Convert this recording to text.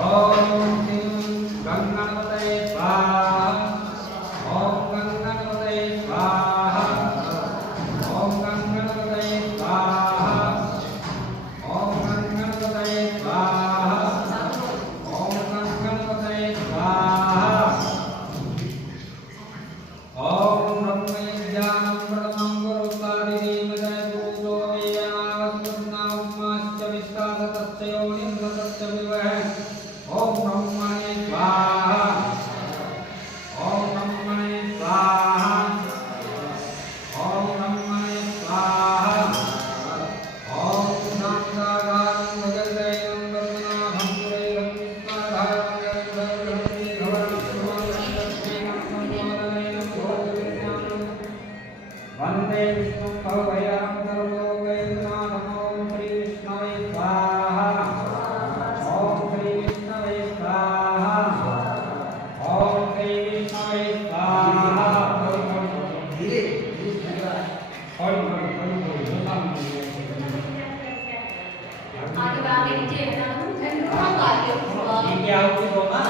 ओम गंगणपतये स्वाहा ओम गंगणपतये स्वाहा ओम गंगणपतये स्वाहा ओम गंगणपतये स्वाहा ओम गंगणपतये स्वाहा ओम ब्रह्मयज्ञानं प्रथमं गुरुस्तादिदेवतये पूजो वेयानावस्मन्नावमाश्च विश्वासतस्य योनिन्द्रतस्य विवहे ओम ब्रह्मणे स्वाहा ओम ब्रह्मणे स्वाहा ओम ब्रह्मणे स्वाहा ओम नामदागानं भजदैवं वर्मनाभं पुरैरं विष्णाधारं वन्दे विष्णुं भवभयं सर्वलोकैकनाथं ॐ श्री विष्णवे स्वाहा ॐ श्री विष्णवे स्वाहा ॐ श्री विष्णवे स्वाहा आगे नीचे है ना, क्या होती है